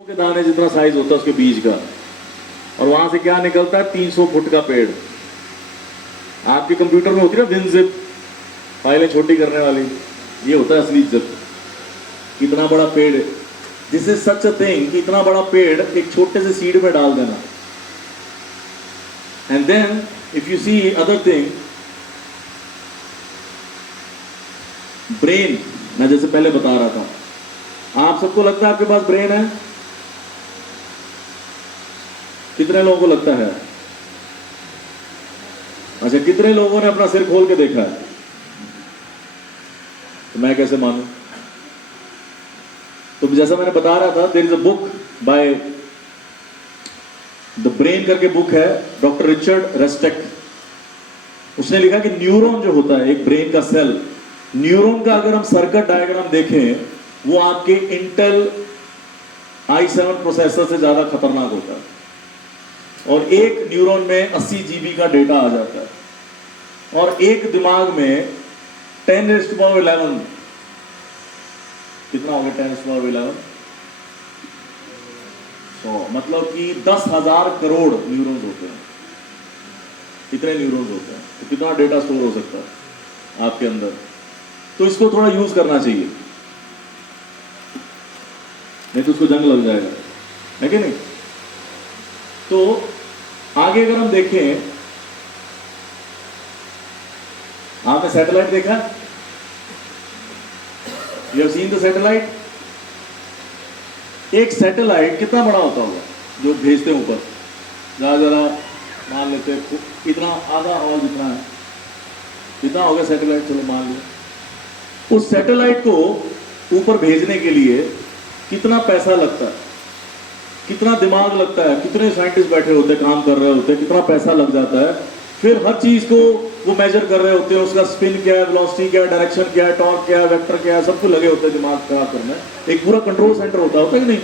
के दाने जितना साइज होता है उसके बीज का, और वहां से क्या निकलता है 300 फुट का पेड़। आपके कंप्यूटर में होती है ना विनजिप, फाइलें छोटी करने वाली, ये होता है असली जिप। कितना बड़ा पेड़, this is such a thing कि इतना बड़ा पेड़ एक छोटे से सीड में डाल देना। And then if you see other thing, brain, मैं जैसे पहले बता रहा था, आप सबको लगता है आपके पास ब्रेन है? कितने लोगों को लगता है? अच्छा, कितने लोगों ने अपना सिर खोल के देखा है? तो मैं कैसे मानूं? तो जैसा मैंने बता रहा था, there is a book by the brain करके बुक है, डॉक्टर रिचर्ड रेस्टेक। उसने लिखा कि न्यूरॉन जो होता है, एक ब्रेन का सेल, न्यूरॉन का अगर हम सर्किट डायग्राम देखें, वो आपके इंटेल i7 प्रोसेसर से ज्यादा खतरनाक होता है, और एक न्यूरॉन में 80 जीबी का डेटा आ जाता है, और एक दिमाग में 10⁻11, कितना हो गया 10⁻11? तो मतलब कि 10,000 करोड़ न्यूरॉन्स होते हैं। कितने न्यूरॉन्स होते हैं, तो कितना डेटा स्टोर हो सकता है आपके अंदर। तो इसको थोड़ा यूज करना चाहिए, नहीं तो उसको जंग लग जाएगा, है कि नहीं? तो आगे अगर हम देखें, आपने सैटेलाइट देखा? You have seen the satellite? एक सैटेलाइट कितना बड़ा होता होगा जो भेजते हैं ऊपर? जरा मान लेते हैं इतना, आधा हॉल जितना है, कितना हो गया सैटेलाइट, चलो मान लिया। उस सैटेलाइट को ऊपर भेजने के लिए कितना पैसा लगता है, कितना दिमाग लगता है, कितने साइंटिस्ट बैठे होते हैं, काम कर रहे होते हैं, कितना पैसा लग जाता है। फिर हर चीज को वो मेजर कर रहे होते हैं, उसका स्पिन क्या है, वेलोसिटी क्या है, डायरेक्शन क्या है, टॉर्क क्या है, वेक्टर क्या है, सब कुछ लगे होते हैं दिमाग खराब करने। एक पूरा कंट्रोल सेंटर होता है कि नहीं,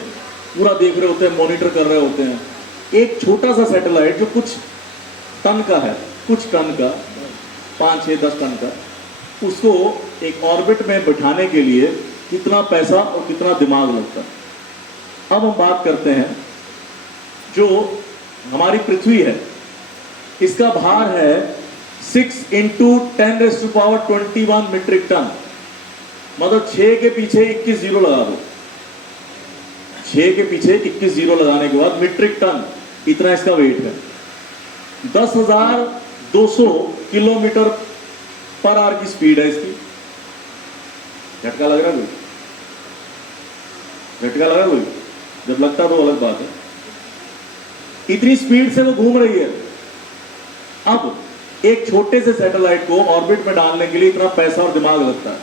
पूरा देख रहे होते हैं, मॉनिटर कर रहे होते हैं। एक छोटा सा सैटेलाइट जो कुछ टन का है, कुछ टन का, 5, 6, 10 टन का, उसको एक ऑर्बिट में बिठाने के लिए कितना पैसा और कितना दिमाग लगता है। अब हम बात करते हैं, जो हमारी पृथ्वी है, इसका भार है 6 × 10⁻21 मीट्रिक टन। मतलब 6 के पीछे 21 जीरो लगा दो, 6 के पीछे 21 जीरो लगाने के बाद मीट्रिक टन, इतना इसका वेट है। 10,200 किलोमीटर पर आवर की स्पीड है इसकी। झटका लग रहा है कोई? झटका लगा कोई? जब लगता तो अलग बात है। इतनी स्पीड से वो घूम रही है। अब एक छोटे से सैटेलाइट को ऑर्बिट में डालने के लिए इतना पैसा और दिमाग लगता है,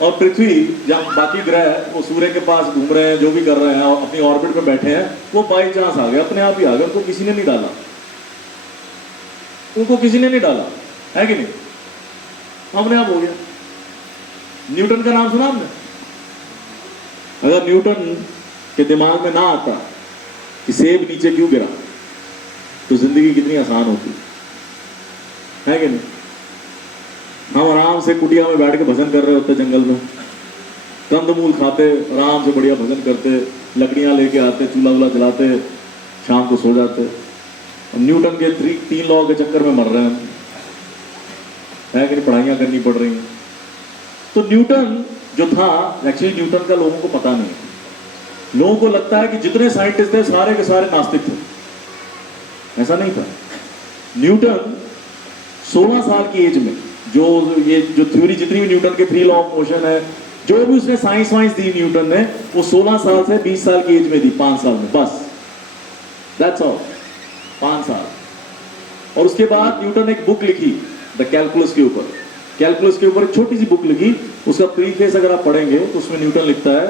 और पृथ्वी, जब बाकी ग्रह वो सूर्य के पास घूम रहे हैं, जो भी कर रहे हैं, और अपनी ऑर्बिट में बैठे हैं, वो बाई चांस आ गए, अपने आप ही आ गए, उनको किसी ने नहीं डाला, उनको किसी ने नहीं डाला, है कि नहीं? अपने आप हो गया। न्यूटन का नाम सुना आपने? अगर न्यूटन के दिमाग में ना आता कि सेब नीचे क्यों गिरा, तो जिंदगी कितनी आसान होती, है कि नहीं? हम आराम से कुटिया में बैठ के भजन कर रहे होते जंगल में, कंदमूल खाते, आराम से बढ़िया भजन करते, लकड़ियां लेके आते, चूल्हा वूल्हा जलाते, शाम को सो जाते। न्यूटन के 3 लॉ के चक्कर में मर रहे हैं, है कि नहीं? पढ़ाइयाँ करनी पड़ रही हैं। तो न्यूटन जो था, एक्चुअली न्यूटन का लोगों को पता नहीं है। लोगों को लगता है कि जितने साइंटिस्ट थे सारे के सारे नास्तिक थे, ऐसा नहीं था। न्यूटन 16 साल की एज में, जो थ्योरी जितनी भी न्यूटन के 3 लॉ ऑफ मोशन है, जो भी उसने साइंस वाइंस दी न्यूटन ने, वो 16 साल से 20 साल की एज में दी, 5 साल में बस, दैट्स ऑल, 5 साल। और उसके बाद न्यूटन ने एक बुक लिखी द कैलकुलस के ऊपर, कैलकुलस के ऊपर एक छोटी सी बुक लिखी। उसका प्रीफेस अगर आप पढ़ेंगे तो उसमें न्यूटन लिखता है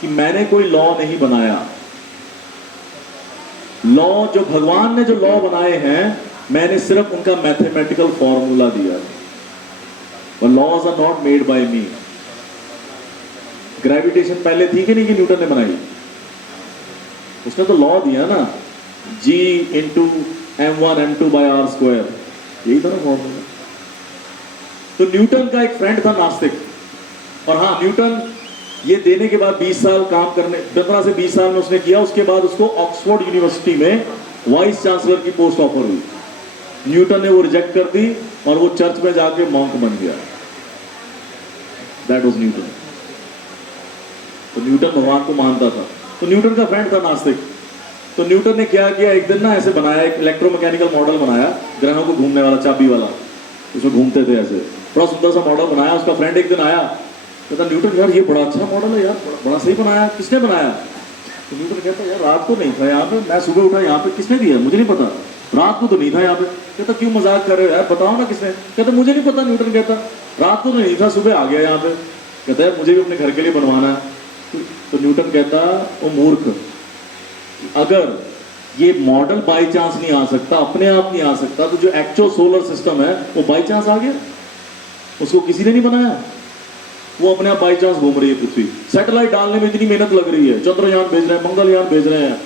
कि मैंने कोई लॉ नहीं बनाया, लॉ जो भगवान ने जो लॉ बनाए हैं, मैंने सिर्फ उनका मैथमेटिकल फॉर्मूला दिया, और laws are not made by me. Gravitation पहले थी कि नहीं कि न्यूटन ने बनाई? उसने तो लॉ दिया ना, G × m1m2/r², यही था ना फॉर्मूला। तो न्यूटन का एक फ्रेंड था नास्तिक, और हाँ, न्यूटन ये देने के बाद 20 साल काम करने, 15 से 20 साल में उसने किया। उसके बाद उसको ऑक्सफोर्ड यूनिवर्सिटी में वाइस चांसलर की पोस्ट ऑफर हुई। न्यूटन ने वो रिजेक्ट कर दी और वो चर्च में जाके मॉन्क बन गया। That was Newton. तो न्यूटन भगवान को मानता था। तो न्यूटन का फ्रेंड था नास्तिक। तो न्यूटन ने क्या किया, एक दिन ना ऐसे बनाया, एक इलेक्ट्रोमैकेनिकल मॉडल बनाया, ग्रहों को घूमने वाला, चाबी वाला, उसमें घूमते थे ऐसे, बड़ा सुंदर सा मॉडल बनाया। उसका फ्रेंड एक दिन आया, कहता न्यूटन यार ये बड़ा अच्छा मॉडल है यार, बड़ा सही बनाया, किसने बनाया? तो न्यूटन कहता यार रात को नहीं था यहाँ पे, मैं सुबह उठा यहाँ पे, किसने दिया मुझे नहीं पता, रात को तो नहीं था यहाँ पे। कहता क्यों मजाक कर रहे हो यार, बताओ ना किसने? कहता मुझे नहीं पता। न्यूटन कहता रात को तो नहीं था, सुबह आ गया यहाँ पे। कहता है मुझे भी अपने घर के लिए बनवाना है। तो न्यूटन कहता ओ मूर्ख, अगर ये मॉडल बाई चांस नहीं आ सकता, अपने आप नहीं आ सकता, तो जो एक्चुअल सोलर सिस्टम है वो बाई चांस आ गया, उसको किसी ने नहीं बनाया, वो अपने आप बाई चांस घूम रही है पृथ्वी। सैटेलाइट डालने में इतनी मेहनत लग रही है, चंद्रयान भेज रहे हैं, मंगलयान भेज रहे हैं,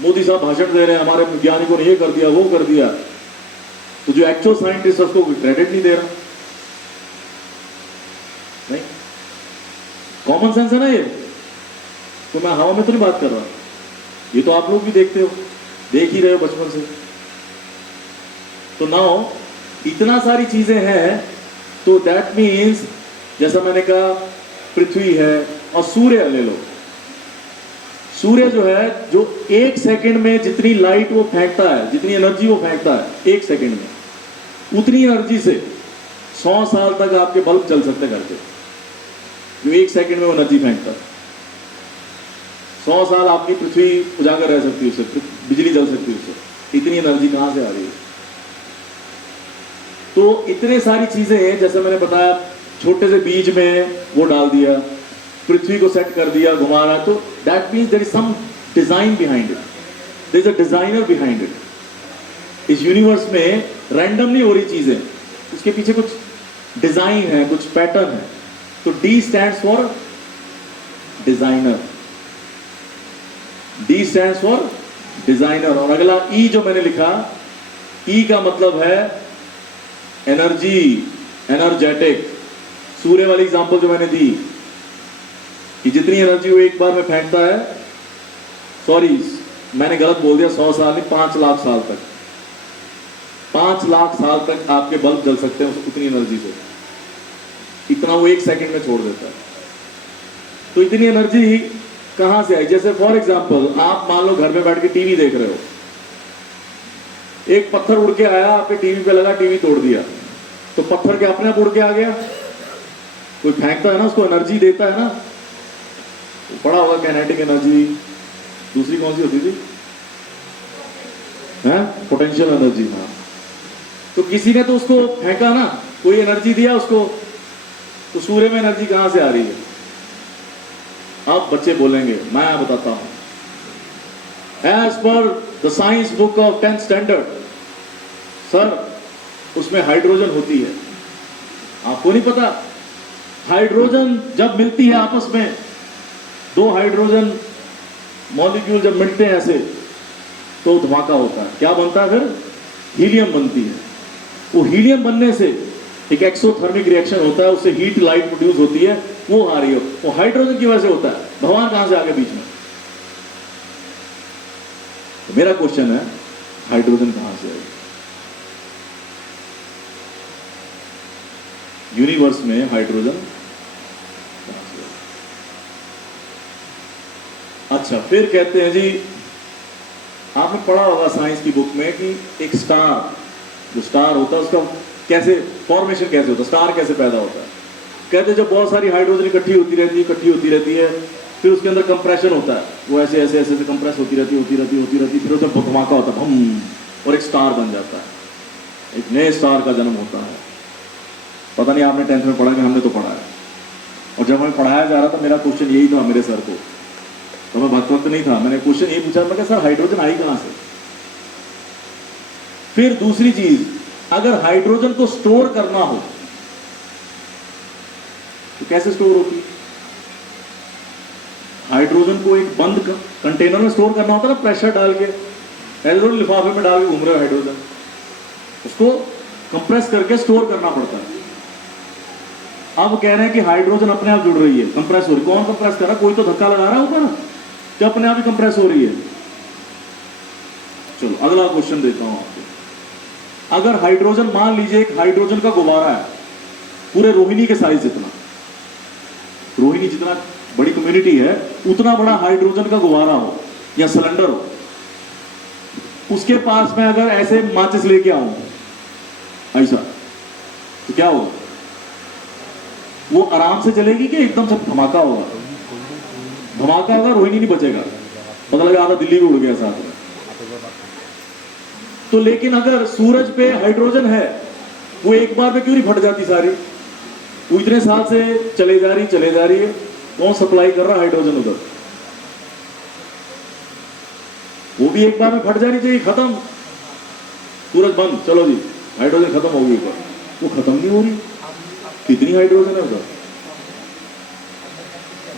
मोदी साहब भाषण दे रहे हैं, हमारे वैज्ञानिकों ने ये कर दिया वो कर दिया, तो जो एक्चुअल साइंटिस्ट है उसको क्रेडिट नहीं दे रहा। नहीं, कॉमन सेंस है ना ये। तो मैं हवा में तो नहीं बात कर रहा, ये तो आप लोग भी देखते हो, देख ही रहे हो बचपन से। तो नाउ इतना सारी चीजें हैं, तो दैट मीन्स जैसा मैंने कहा पृथ्वी है और सूर्य ले लो। सूर्य जो है, जो 1 सेकंड में जितनी लाइट वो फेंकता है, जितनी एनर्जी वो फेंकता है 1 सेकंड में, उतनी एनर्जी से 100 साल तक आपके बल्ब चल सकते घर के, जो 1 सेकंड में वो एनर्जी फेंकता है। 100 साल आपकी पृथ्वी उजागर रह सकती है उससे, बिजली जल सकती है उससे। इतनी एनर्जी कहां से आ रही है? तो इतने सारी चीजें हैं, जैसे मैंने बताया, छोटे से बीज में वो डाल दिया, पृथ्वी को सेट कर दिया, घुमा रहा, तो that means there is some design behind it, there is a designer behind it. इस यूनिवर्स में रैंडमली हो रही चीजें, उसके पीछे कुछ डिजाइन है, कुछ पैटर्न है। तो D stands for designer, D stands for designer. और अगला ई जो मैंने लिखा, ई का मतलब है एनर्जी, एनर्जेटिक। सूर्य वाली एग्जांपल जो मैंने दी कि जितनी एनर्जी वो एक बार में फेंकता है, सॉरी मैंने गलत बोल दिया, 100 साल नहीं, 5 लाख साल तक, 5 लाख साल तक आपके बल्ब जल सकते हैं उतनी एनर्जी से। इतना वो 1 सेकंड में छोड़ देता है। तो इतनी एनर्जी कहां से आई? जैसे फॉर एग्जाम्पल, आप मान लो घर में बैठ के टीवी देख रहे हो, एक पत्थर उड़ के आया, आपके टीवी पे लगा, टीवी तोड़ दिया, तो पत्थर के अपने आप उड़ के आ गया? कोई फेंकता है ना, उसको एनर्जी देता है ना। तो पढ़ा होगा काइनेटिक एनर्जी, दूसरी कौन सी होती थी? Potential energy. हाँ, तो किसी ने तो उसको फेंका ना, कोई एनर्जी दिया उसको। तो सूर्य में एनर्जी कहां से आ रही है? अब बच्चे बोलेंगे, मैं बताता हूं। As per the science book of 10th standard, sir उसमें हाइड्रोजन होती है। आपको नहीं पता? हाइड्रोजन जब मिलती है आपस में, 2 हाइड्रोजन मॉलिक्यूल जब मिलते हैं ऐसे, तो धमाका होता है। क्या बनता है फिर? हीलियम बनती है। वो हीलियम बनने से एक एक्सोथर्मिक रिएक्शन होता है, उससे हीट लाइट प्रोड्यूस होती है, वो आ रही है, वो हाइड्रोजन की वजह से होता है। भगवान कहां से आ गए बीच में? तो मेरा क्वेश्चन है, हाइड्रोजन कहां से आई? यूनिवर्स में हाइड्रोजन कहां से आई? अच्छा, फिर कहते हैं जी, आपने पढ़ा होगा साइंस की बुक में कि एक स्टार, जो स्टार होता है उसका कैसे फॉर्मेशन, कैसे होता है, स्टार कैसे पैदा होता है? कहते हैं जब बहुत सारी हाइड्रोजन इकट्ठी होती रहती है, फिर उसके अंदर कंप्रेशन होता है, वो ऐसे ऐसे ऐसे ऐसे कंप्रेस होती रहती है, फिर उसमें धमाका होता है, भम, और एक स्टार बन जाता है, एक नए स्टार का जन्म होता है। पता नहीं आपने 10th में पढ़ा कि हमने तो पढ़ा है। और जब हमें पढ़ाया जा रहा था, मेरा क्वेश्चन यही था मेरे सर को, तो मैं भक्त नहीं था, मैंने क्वेश्चन यही पूछा, मैं सर हाइड्रोजन आई कहां से? फिर दूसरी चीज, अगर हाइड्रोजन को स्टोर करना हो तो कैसे स्टोर होती? हाइड्रोजन को एक बंद कंटेनर में स्टोर करना होता है ना, प्रेशर डाल के, ऐसे लिफाफे में डाल के घूम रहे हो हाइड्रोजन, उसको कंप्रेस करके स्टोर करना पड़ता है। अब कह रहे हैं कि हाइड्रोजन अपने आप जुड़ रही है, कंप्रेस हो रही है। कौन कंप्रेस कर रहा है? कोई तो धक्का लगा रहा है ऊपर, क्या अपने आप ही कंप्रेस हो रही है? चलो अगला क्वेश्चन देता हूं आपको। अगर हाइड्रोजन, मान लीजिए एक हाइड्रोजन का गुब्बारा है पूरे रोहिणी के साइज जितना, रोहिणी जितना बड़ी कम्युनिटी है उतना बड़ा हाइड्रोजन का गुब्बारा हो या सिलेंडर हो, उसके पास में अगर ऐसे माचिस लेके आऊं ऐसा, तो क्या होगा? वो आराम से चलेगी कि एकदम से धमाका होगा? धमाका होगा, रोहिणी नहीं बचेगा, पता लगा आधा दिल्ली भी उड़ गया साथ में। तो लेकिन अगर सूरज पे हाइड्रोजन है, वो एक बार में क्यों नहीं फट जाती सारी? वो इतने साल से चले जा रही है, कौन सप्लाई कर रहा हाइड्रोजन उधर? वो भी एक बार में फट जानी चाहिए, खत्म, सूरज बंद, चलो जी हाइड्रोजन खत्म होगी ऊपर। वो खत्म नहीं हो रही, कितनी हाइड्रोजन है उधर?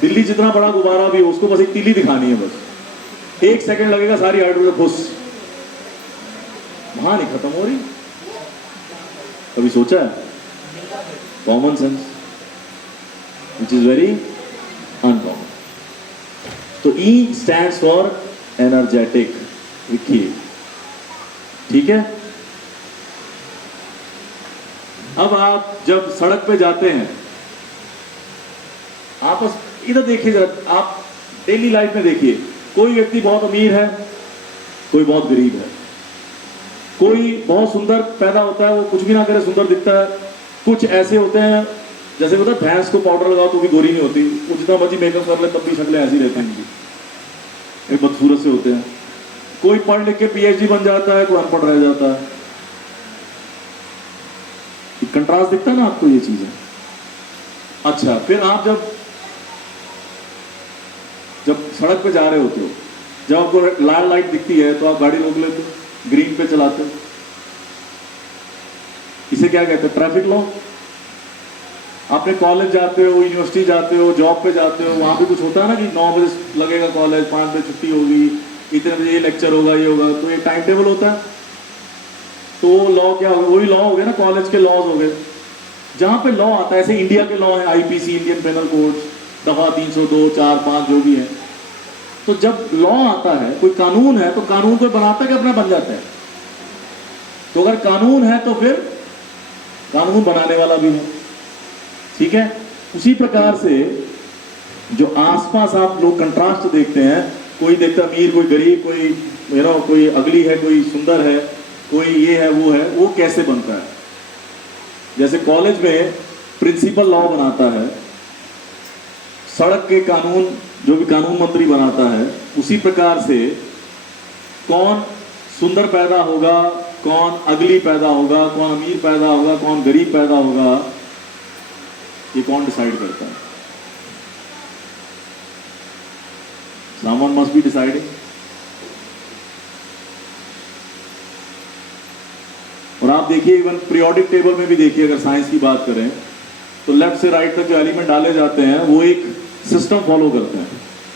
दिल्ली जितना बड़ा गुब्बारा भी हो, उसको बस एक तीली दिखानी है, बस 1 सेकंड लगेगा, सारी हाइड्रोजन फुस, वहां नहीं खत्म हो रही। कभी सोचा है? Common sense which is very uncommon. तो E स्टैंड्स फॉर एनर्जेटिक, लिखिए, ठीक है। अब आप जब सड़क पे जाते हैं, आप इधर देखिए जरा, आप डेली लाइफ में देखिए, कोई व्यक्ति बहुत अमीर है, कोई बहुत गरीब है, कोई बहुत सुंदर पैदा होता है, वो कुछ भी ना करे सुंदर दिखता है, कुछ ऐसे होते हैं जैसे होता है भैंस को पाउडर लगाओ तो भी गोरी नहीं होती, वो जितना मर्जी मेकअप कर ले तब भी शक्लें ऐसी रहती हैं उनकी, एक बदसूरत से होते हैं। कोई पढ़ लिख के PhD बन जाता है, कोई अनपढ़ रह जाता है। कंट्रास्ट दिखता है ना आपको ये चीजें। अच्छा, फिर आप जब सड़क पे जा रहे होते हो, जब आपको लाल लाइट दिखती है तो आप गाड़ी रोक लेते हो, ग्रीन पे चलाते हो, इसे क्या कहते हैं? Traffic law. आपने कॉलेज जाते हो, यूनिवर्सिटी जाते हो, जॉब पे जाते हो, वहां पे कुछ होता है ना कि 9 बजे लगेगा कॉलेज, 5 बजे छुट्टी होगी, इतने बजे ये लेक्चर होगा, ये होगा, तो ये टाइम टेबल होता है। तो लॉ क्या होगा? वही लॉ हो गए ना, कॉलेज के लॉज हो गए। जहां पे लॉ आता है, ऐसे इंडिया के लॉ है, IPC, इंडियन पेनल कोड, दफा 302, 4, 5 जो भी है। तो जब लॉ आता है, कोई कानून है, तो कानून कोई बनाता है कि अपना बन जाता है? तो अगर कानून है तो फिर कानून बनाने वाला भी है, ठीक है। उसी प्रकार से जो आसपास आप लोग कंट्रास्ट देखते हैं, कोई देखता अमीर, कोई गरीब, कोई कोई अगली है, कोई सुंदर है, कोई ये है, वो कैसे बनता है? जैसे कॉलेज में प्रिंसिपल लॉ बनाता है, सड़क के कानून जो भी कानून मंत्री बनाता है, उसी प्रकार से कौन सुंदर पैदा होगा, कौन अगली पैदा होगा, कौन अमीर पैदा होगा, कौन गरीब पैदा होगा, ये कौन डिसाइड करता है? Someone must be deciding। और आप देखिए इवन पीरियोडिक टेबल में भी देखिए, अगर साइंस की बात करें तो लेफ्ट से राइट तक जो एलिमेंट डाले जाते हैं वो एक सिस्टम फॉलो करते हैं।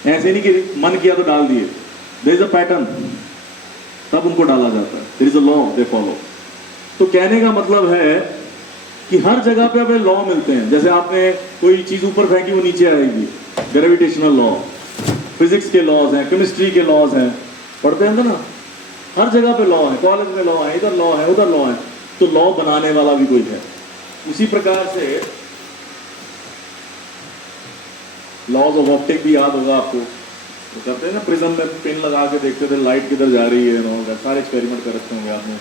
ऐसे नहीं कि मन किया तो डाल दिए, देयर इज अ पैटर्न, तब उनको डाला जाता है, there is a law they follow. तो कहने का मतलब है कि हर जगह पे हमें लॉ मिलते हैं। जैसे आपने कोई चीज ऊपर फेंकी वो नीचे आएगी, ग्रेविटेशनल लॉ, फिजिक्स के लॉज हैं, केमिस्ट्री के लॉज हैं, पढ़ते हैं ना, हर जगह पे लॉ है, कॉलेज में लॉ है, इधर लॉ है, उधर लॉ है, तो लॉ बनाने वाला भी कोई है। उसी प्रकार से लॉज ऑफ ऑप्टिक भी याद होगा आपको, तो करते हैं ना, प्रिज्म में पेन लगा के देखते थे लाइट किधर जा रही है, नो सारे एक्सपेरिमेंट कर रखे होंगे आपने,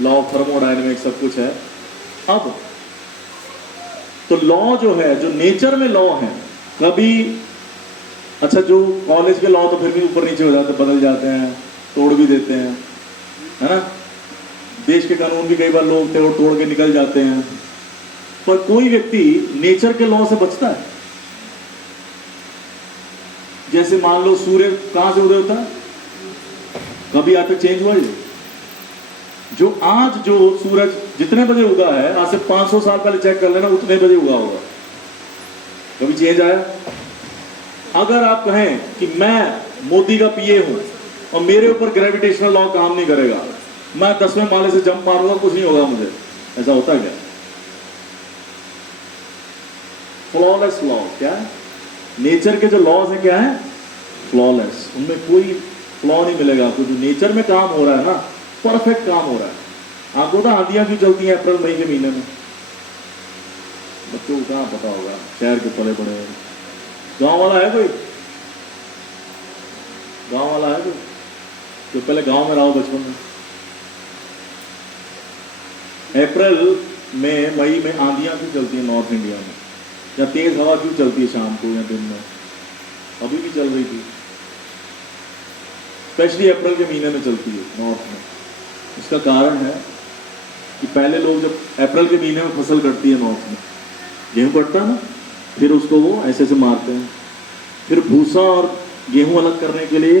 लॉ ऑफ थर्मोडायनेमिक्स सब कुछ है। अब तो लॉ जो है, जो नेचर में लॉ है, कभी अच्छा जो कॉलेज के लॉ तो फिर भी ऊपर नीचे हो जाते, बदल जाते हैं, तोड़ भी देते हैं, है ना। देश के कानून भी कई बार लोग तोड़ के निकल जाते हैं, पर कोई व्यक्ति नेचर के लॉ से बचता है। जैसे मान लो सूर्य कहां से उदय होता है, कभी आज तक चेंज हुआ है? जो आज जो सूरज जितने बजे उगा है, आज से 500 साल पहले चेक कर लेना, उतने बजे उगा होगा, कभी चेंज आया? अगर आप कहें कि मैं मोदी का पीए हूं और मेरे ऊपर ग्रेविटेशनल लॉ काम नहीं करेगा, मैं 10वें माले से जंप मारूंगा, कुछ नहीं होगा मुझे, ऐसा होता है क्या? फ्लॉलेस लॉ क्या है, नेचर के जो लॉज है क्या है, फ्लॉलेस, उनमें कोई फ्लॉ नहीं मिलेगा आपको। जो नेचर में काम हो रहा है ना, परफेक्ट काम हो रहा है। आपको तो आंधियां क्यों चलती हैं अप्रैल मई के महीने में, बच्चों को कहाँ पता होगा, शहर के पले पड़े। गांव वाला है कोई, गांव वाला है कोई जो पहले गांव में रहा हो बचपन में? अप्रैल में मई में आंधियां क्यों चलती है नॉर्थ इंडिया में, या तेज हवा क्यों चलती है शाम को या दिन में? अभी भी चल रही थी, स्पेशली अप्रैल के महीने में चलती है नॉर्थ में। इसका कारण है कि पहले लोग जब अप्रैल के महीने में फसल कटती है नॉर्थ में, गेहूं कटता है ना, फिर उसको वो ऐसे ऐसे मारते हैं, फिर भूसा और गेहूं अलग करने के लिए